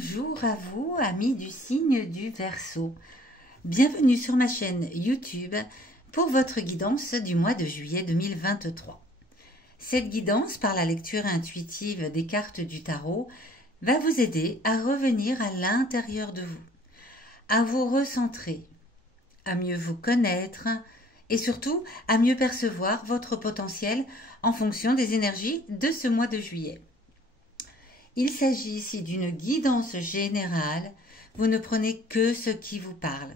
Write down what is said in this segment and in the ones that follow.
Bonjour à vous, amis du signe du Verseau. Bienvenue sur ma chaîne YouTube pour votre guidance du mois de juillet 2023. Cette guidance, par la lecture intuitive des cartes du tarot, va vous aider à revenir à l'intérieur de vous, à vous recentrer, à mieux vous connaître et surtout à mieux percevoir votre potentiel en fonction des énergies de ce mois de juillet. Il s'agit ici d'une guidance générale, vous ne prenez que ce qui vous parle.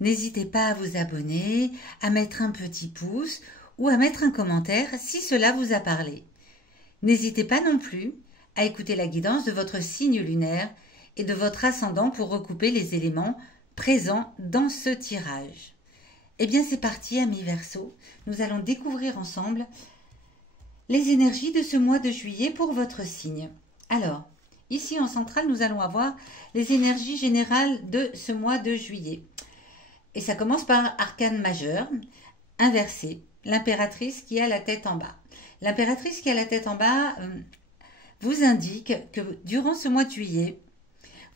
N'hésitez pas à vous abonner, à mettre un petit pouce ou à mettre un commentaire si cela vous a parlé. N'hésitez pas non plus à écouter la guidance de votre signe lunaire et de votre ascendant pour recouper les éléments présents dans ce tirage. Eh bien c'est parti amis Verseau, nous allons découvrir ensemble les énergies de ce mois de juillet pour votre signe. Alors, ici en centrale, nous allons avoir les énergies générales de ce mois de juillet. Et ça commence par arcane majeur, inversé, l'impératrice qui a la tête en bas. L'impératrice qui a la tête en bas vous indique que durant ce mois de juillet,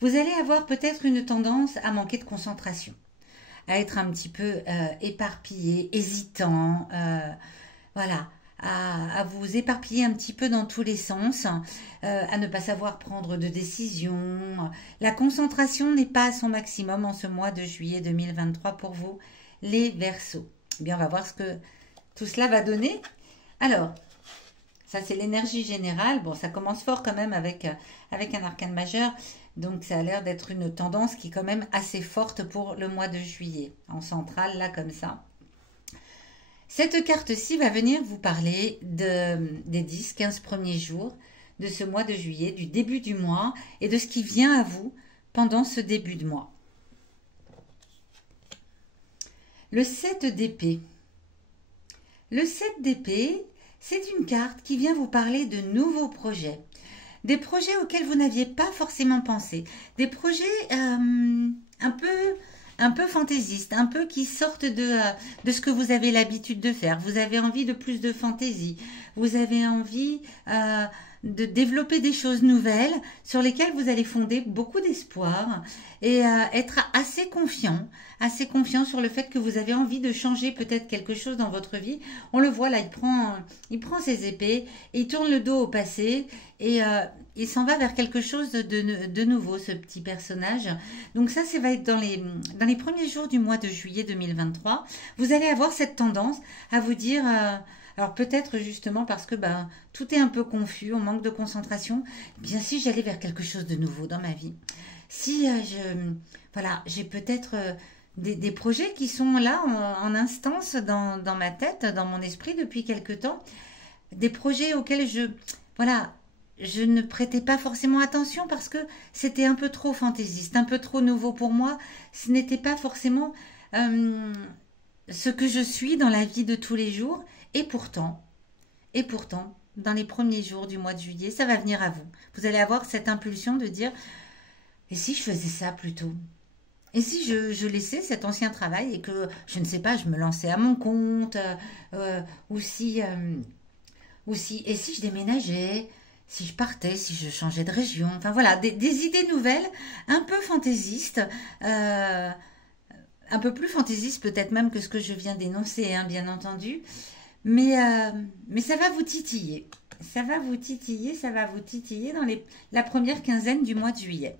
vous allez avoir peut-être une tendance à manquer de concentration, à être un petit peu éparpillé, hésitant, voilà. À vous éparpiller un petit peu dans tous les sens, à ne pas savoir prendre de décision. La concentration n'est pas à son maximum en ce mois de juillet 2023 pour vous, les Verseaux. Eh bien, on va voir ce que tout cela va donner. Alors, ça c'est l'énergie générale. Bon, ça commence fort quand même avec un arcane majeur. Donc, ça a l'air d'être une tendance qui est quand même assez forte pour le mois de juillet. En centrale, là, comme ça. Cette carte-ci va venir vous parler des 10-15 premiers jours de ce mois de juillet, du début du mois et de ce qui vient à vous pendant ce début de mois. Le 7 d'épée. Le 7 d'épée, c'est une carte qui vient vous parler de nouveaux projets. Des projets auxquels vous n'aviez pas forcément pensé. Des projets un peu fantaisiste, un peu qui sortent de ce que vous avez l'habitude de faire. Vous avez envie de plus de fantaisie. Vous avez envie de développer des choses nouvelles sur lesquelles vous allez fonder beaucoup d'espoir et être assez confiant sur le fait que vous avez envie de changer peut-être quelque chose dans votre vie. On le voit là, il prend ses épées, et il tourne le dos au passé et il s'en va vers quelque chose de nouveau, ce petit personnage. Donc ça va être dans les premiers jours du mois de juillet 2023. Vous allez avoir cette tendance à vous dire... alors peut-être justement parce que tout est un peu confus, on manque de concentration. Bien si j'allais vers quelque chose de nouveau dans ma vie, si j'ai peut-être des projets qui sont là en instance dans ma tête, dans mon esprit depuis quelque temps, des projets auxquels je ne prêtais pas forcément attention parce que c'était un peu trop fantaisiste, un peu trop nouveau pour moi. Ce n'était pas forcément ce que je suis dans la vie de tous les jours. Et pourtant, dans les premiers jours du mois de juillet, ça va venir à vous. Vous allez avoir cette impulsion de dire « Et si je faisais ça plutôt ? Et si je laissais cet ancien travail et que, je ne sais pas, je me lançais à mon compte et si je déménageais ? Si je partais, si je changeais de région ?» Enfin voilà, des idées nouvelles, un peu fantaisistes, un peu plus fantaisistes peut-être même que ce que je viens d'énoncer, hein, bien entendu. Mais ça va vous titiller. Ça va vous titiller dans la première quinzaine du mois de juillet.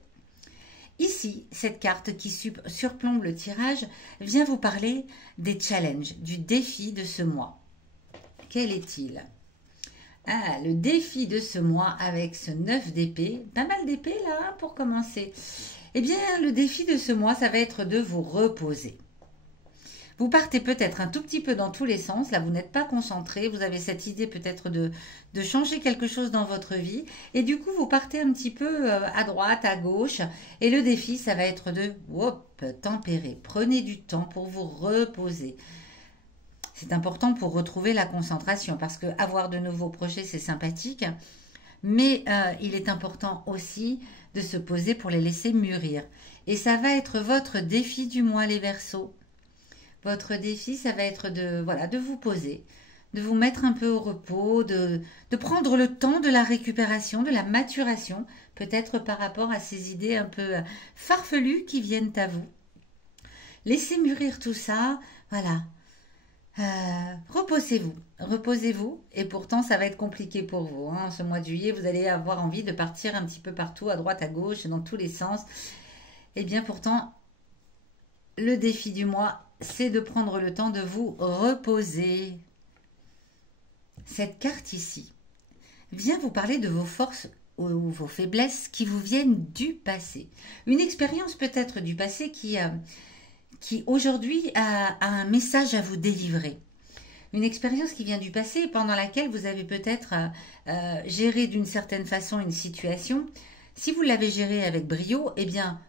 Ici, cette carte qui surplombe le tirage vient vous parler des challenges, du défi de ce mois. Quel est-il ? Le défi de ce mois avec ce 9 d'épée. Pas mal d'épée là hein, pour commencer. Eh bien, le défi de ce mois, ça va être de vous reposer. Vous partez peut-être un tout petit peu dans tous les sens, là vous n'êtes pas concentré, vous avez cette idée peut-être de changer quelque chose dans votre vie et du coup vous partez un petit peu à droite, à gauche et le défi ça va être de tempérer. Prenez du temps pour vous reposer. C'est important pour retrouver la concentration parce que avoir de nouveaux projets c'est sympathique mais il est important aussi de se poser pour les laisser mûrir. Et ça va être votre défi du mois les Verseaux. Votre défi, ça va être de vous poser, de vous mettre un peu au repos, de prendre le temps de la récupération, de la maturation, peut-être par rapport à ces idées un peu farfelues qui viennent à vous. Laissez mûrir tout ça, voilà. Reposez-vous, reposez-vous, et pourtant ça va être compliqué pour vous. Hein. Ce mois de juillet, vous allez avoir envie de partir un petit peu partout, à droite, à gauche, dans tous les sens. Et bien pourtant, le défi du mois, c'est de prendre le temps de vous reposer. Cette carte ici vient vous parler de vos forces ou vos faiblesses qui vous viennent du passé. Une expérience peut-être du passé qui aujourd'hui a un message à vous délivrer. Une expérience qui vient du passé pendant laquelle vous avez peut-être géré d'une certaine façon une situation. Si vous l'avez gérée avec brio, eh bien,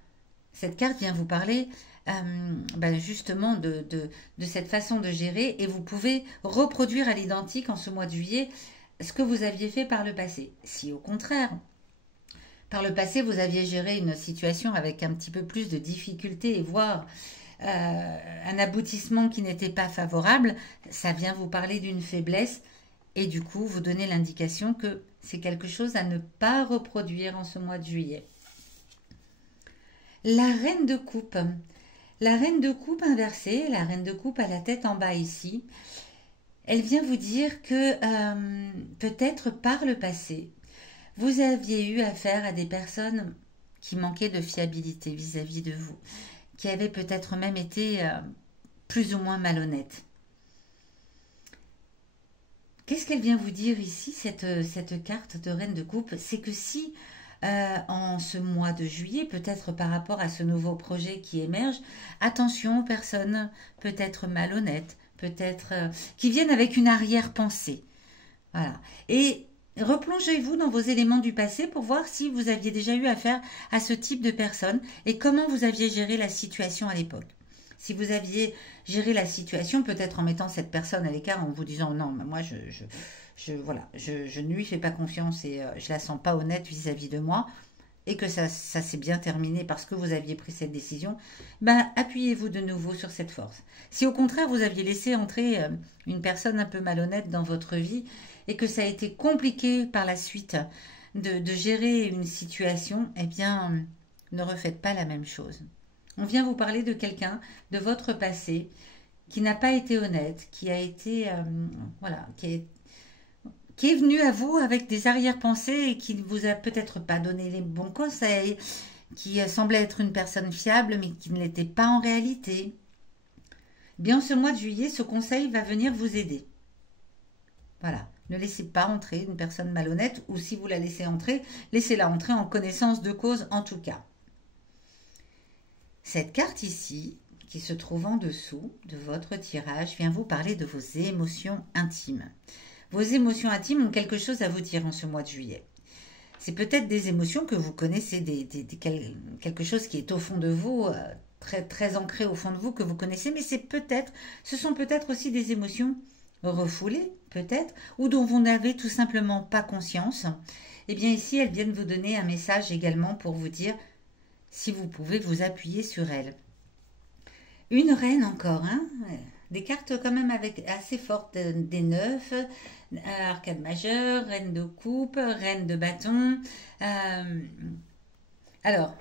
cette carte vient vous parler justement de cette façon de gérer et vous pouvez reproduire à l'identique en ce mois de juillet ce que vous aviez fait par le passé. Si au contraire, par le passé, vous aviez géré une situation avec un petit peu plus de difficultés et voire un aboutissement qui n'était pas favorable, ça vient vous parler d'une faiblesse et du coup vous donner l'indication que c'est quelque chose à ne pas reproduire en ce mois de juillet. La reine de coupe. La reine de coupe inversée, la reine de coupe à la tête en bas ici, elle vient vous dire que peut-être par le passé, vous aviez eu affaire à des personnes qui manquaient de fiabilité vis-à-vis de vous, qui avaient peut-être même été plus ou moins malhonnêtes. Qu'est-ce qu'elle vient vous dire ici, cette carte de reine de coupe? C'est que si en ce mois de juillet, peut-être par rapport à ce nouveau projet qui émerge, attention aux personnes peut-être malhonnêtes, peut-être qui viennent avec une arrière-pensée. Voilà. Et replongez-vous dans vos éléments du passé pour voir si vous aviez déjà eu affaire à ce type de personnes et comment vous aviez géré la situation à l'époque. Si vous aviez géré la situation, peut-être en mettant cette personne à l'écart, en vous disant non, moi je ne lui fais pas confiance et je la sens pas honnête vis-à-vis de moi, et que ça s'est bien terminé parce que vous aviez pris cette décision, appuyez-vous de nouveau sur cette force. Si au contraire vous aviez laissé entrer une personne un peu malhonnête dans votre vie et que ça a été compliqué par la suite de gérer une situation, eh bien ne refaites pas la même chose. On vient vous parler de quelqu'un de votre passé qui n'a pas été honnête, qui a été qui est venu à vous avec des arrière-pensées et qui ne vous a peut-être pas donné les bons conseils, qui semblait être une personne fiable mais qui ne l'était pas en réalité. Bien, ce mois de juillet, ce conseil va venir vous aider. Voilà. Ne laissez pas entrer une personne malhonnête, ou si vous la laissez entrer, laissez-la entrer en connaissance de cause en tout cas. Cette carte ici, qui se trouve en dessous de votre tirage, vient vous parler de vos émotions intimes. Vos émotions intimes ont quelque chose à vous dire en ce mois de juillet. C'est peut-être des émotions que vous connaissez, quelque chose qui est au fond de vous, très, très ancré au fond de vous, que vous connaissez, mais ce sont peut-être aussi des émotions refoulées, peut-être, ou dont vous n'avez tout simplement pas conscience. Eh bien ici, elles viennent vous donner un message également pour vous dire si vous pouvez vous appuyer sur elles. Une reine encore, hein, des cartes quand même assez fortes, des 9, arcade majeure, reine de coupe, reine de bâton. Alors,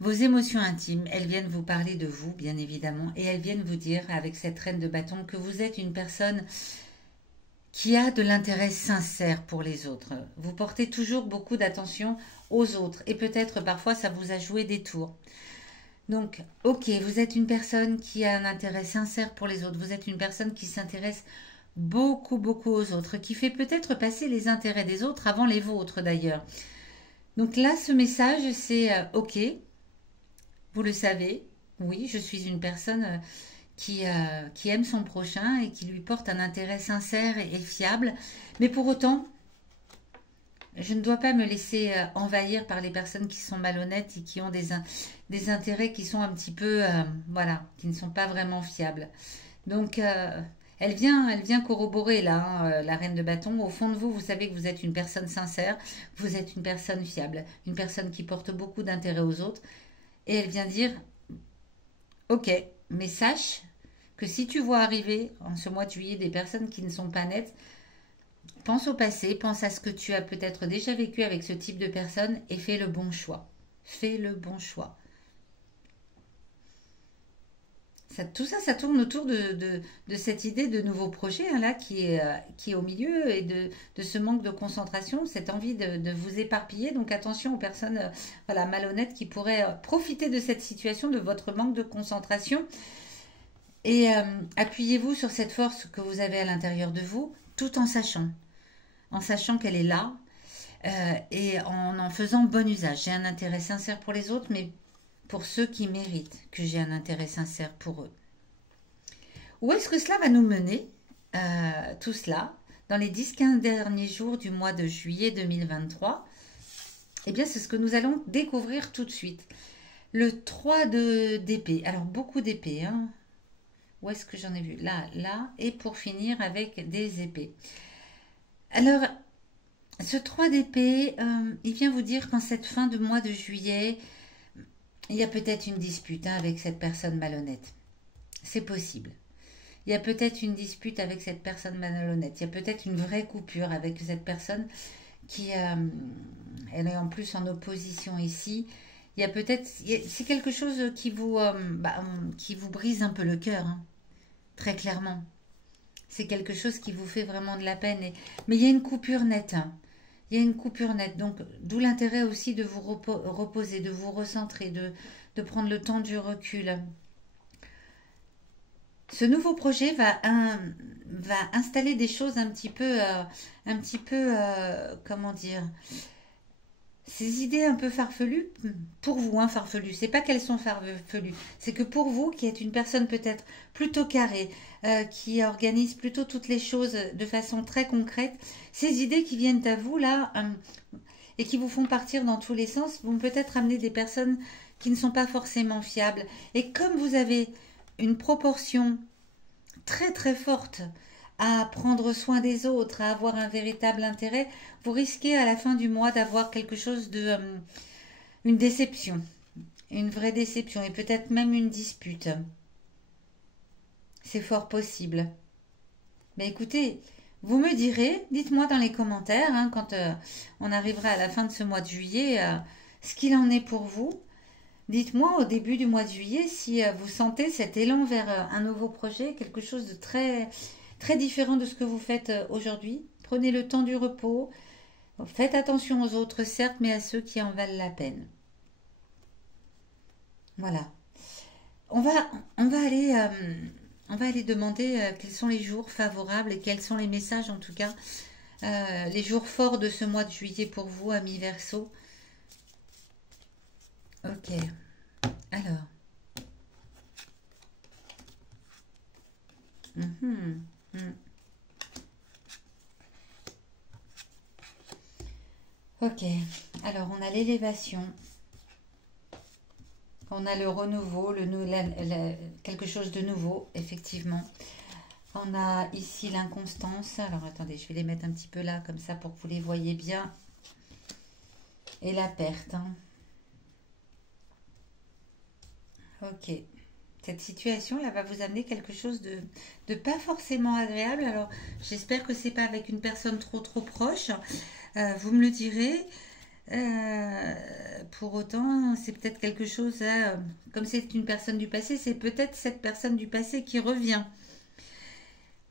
vos émotions intimes, elles viennent vous parler de vous, bien évidemment, et elles viennent vous dire, avec cette reine de bâton, que vous êtes une personne qui a de l'intérêt sincère pour les autres. Vous portez toujours beaucoup d'attention aux autres, et peut-être parfois ça vous a joué des tours. Donc, ok, vous êtes une personne qui a un intérêt sincère pour les autres. Vous êtes une personne qui s'intéresse beaucoup, beaucoup aux autres, qui fait peut-être passer les intérêts des autres avant les vôtres d'ailleurs. Donc là, ce message, c'est ok, vous le savez, oui, je suis une personne qui aime son prochain et qui lui porte un intérêt sincère et fiable. Mais pour autant, je ne dois pas me laisser envahir par les personnes qui sont malhonnêtes et qui ont des intérêts qui sont un petit peu, qui ne sont pas vraiment fiables. Donc, elle vient corroborer là, hein, la reine de bâton. Au fond de vous, vous savez que vous êtes une personne sincère, vous êtes une personne fiable, une personne qui porte beaucoup d'intérêt aux autres. Et elle vient dire, ok, mais sache que si tu vois arriver en ce mois de juillet des personnes qui ne sont pas nettes, pense au passé, pense à ce que tu as peut-être déjà vécu avec ce type de personnes et fais le bon choix. Fais le bon choix. Tout ça, ça tourne autour de cette idée de nouveau projet hein, là qui est au milieu et de ce manque de concentration, cette envie de vous éparpiller. Donc attention aux personnes voilà, malhonnêtes qui pourraient profiter de cette situation, de votre manque de concentration. Et appuyez-vous sur cette force que vous avez à l'intérieur de vous, tout en sachant qu'elle est là et en faisant bon usage. J'ai un intérêt sincère pour les autres, mais pour ceux qui méritent que j'ai un intérêt sincère pour eux. Où est-ce que cela va nous mener, tout cela, dans les 10-15 derniers jours du mois de juillet 2023? Eh bien, c'est ce que nous allons découvrir tout de suite. Le 3 d'épée. Alors, beaucoup d'épées. Hein. Où est-ce que j'en ai vu? Là, là. Et pour finir, avec des épées. Alors, ce 3 d'épée, il vient vous dire qu'en cette fin de mois de juillet, il y a peut-être une dispute hein, avec cette personne malhonnête. C'est possible. Il y a peut-être une dispute avec cette personne malhonnête. Il y a peut-être une vraie coupure avec cette personne qui elle est en plus en opposition ici. Il y a peut-être... C'est quelque chose qui vous brise un peu le cœur. Hein, très clairement. C'est quelque chose qui vous fait vraiment de la peine. Mais il y a une coupure nette. Hein. Il y a une coupure nette. Donc, d'où l'intérêt aussi de vous reposer, de vous recentrer, de prendre le temps du recul. Ce nouveau projet va installer des choses un petit peu, comment dire, ces idées un peu farfelues, pour vous, hein, farfelues, c'est pas qu'elles sont farfelues, c'est que pour vous, qui êtes une personne peut-être plutôt carrée, qui organise plutôt toutes les choses de façon très concrète, ces idées qui viennent à vous là, et qui vous font partir dans tous les sens, vont peut-être amener des personnes qui ne sont pas forcément fiables. Et comme vous avez une proportion très très forte à prendre soin des autres, à avoir un véritable intérêt, vous risquez à la fin du mois d'avoir quelque chose de... une déception, une vraie déception et peut-être même une dispute. C'est fort possible. Mais écoutez, vous me direz, dites-moi dans les commentaires, hein, quand on arrivera à la fin de ce mois de juillet, ce qu'il en est pour vous. Dites-moi au début du mois de juillet si vous sentez cet élan vers un nouveau projet, quelque chose de très, très différent de ce que vous faites aujourd'hui. Prenez le temps du repos. Faites attention aux autres, certes, mais à ceux qui en valent la peine. Voilà. On va aller demander quels sont les jours favorables et quels sont les messages, en tout cas, les jours forts de ce mois de juillet pour vous, amis Verseau. Ok. Alors. Ok. Alors, on a l'élévation. On a le renouveau, quelque chose de nouveau, effectivement. On a ici l'inconstance. Alors, attendez, je vais les mettre un petit peu là, comme ça, pour que vous les voyez bien. Et la perte. Hein. Ok. Cette situation-là va vous amener quelque chose de pas forcément agréable. Alors, j'espère que c'est pas avec une personne trop proche. Vous me le direz. Pour autant, c'est peut-être quelque chose, comme c'est une personne du passé, c'est peut-être cette personne du passé qui revient.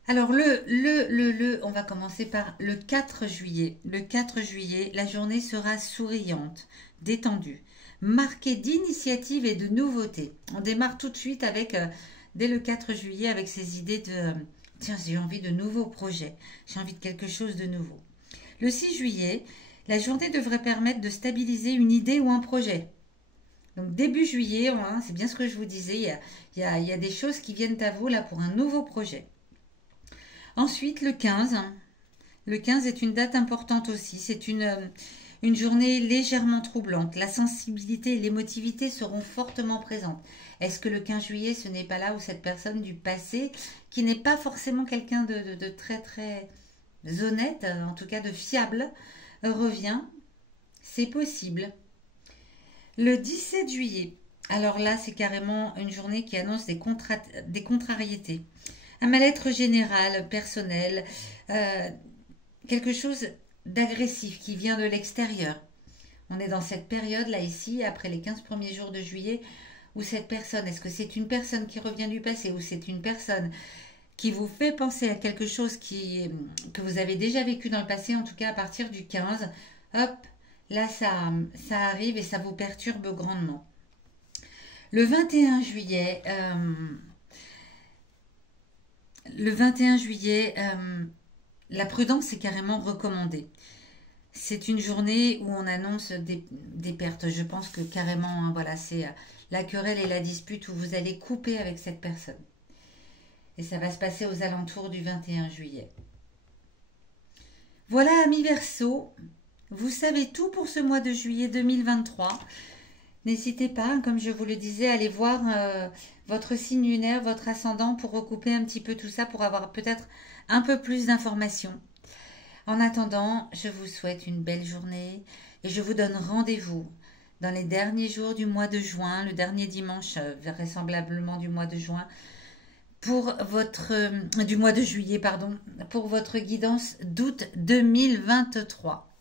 Alors, on va commencer par le 4 juillet. Le 4 juillet, la journée sera souriante, détendue, marquée d'initiatives et de nouveautés. On démarre tout de suite avec, dès le 4 juillet, avec ces idées de, tiens, j'ai envie de nouveaux projets, j'ai envie de quelque chose de nouveau. Le 6 juillet, la journée devrait permettre de stabiliser une idée ou un projet. Donc début juillet, hein, c'est bien ce que je vous disais, il y a des choses qui viennent à vous là pour un nouveau projet. Ensuite, le 15. Le 15 est une date importante aussi. C'est une journée légèrement troublante. La sensibilité et l'émotivité seront fortement présentes. Est-ce que le 15 juillet, ce n'est pas là où cette personne du passé, qui n'est pas forcément quelqu'un de très très honnête, en tout cas de fiable, revient? C'est possible. Le 17 juillet, Alors là, c'est carrément une journée qui annonce des contrariétés. Un mal-être général, personnel, euh, quelque chose d'agressif qui vient de l'extérieur. On est dans cette période là ici, après les 15 premiers jours de juillet, où cette personne, est-ce que c'est une personne qui revient du passé ou c'est une personne qui vous fait penser à quelque chose que vous avez déjà vécu dans le passé, en tout cas à partir du 15, hop, là ça arrive et ça vous perturbe grandement. Le 21 juillet, le 21 juillet, la prudence est carrément recommandée. C'est une journée où on annonce des pertes. Je pense que carrément, hein, voilà, c'est la querelle et la dispute où vous allez couper avec cette personne. Et ça va se passer aux alentours du 21 juillet. Voilà, amis Verseau, vous savez tout pour ce mois de juillet 2023. N'hésitez pas, hein, comme je vous le disais, à aller voir votre signe lunaire, votre ascendant pour recouper un petit peu tout ça, pour avoir peut-être un peu plus d'informations. En attendant, je vous souhaite une belle journée et je vous donne rendez-vous dans les derniers jours du mois de juin, le dernier dimanche vraisemblablement du mois de juin, pour votre du mois de juillet, pardon, pour votre guidance d'août 2023.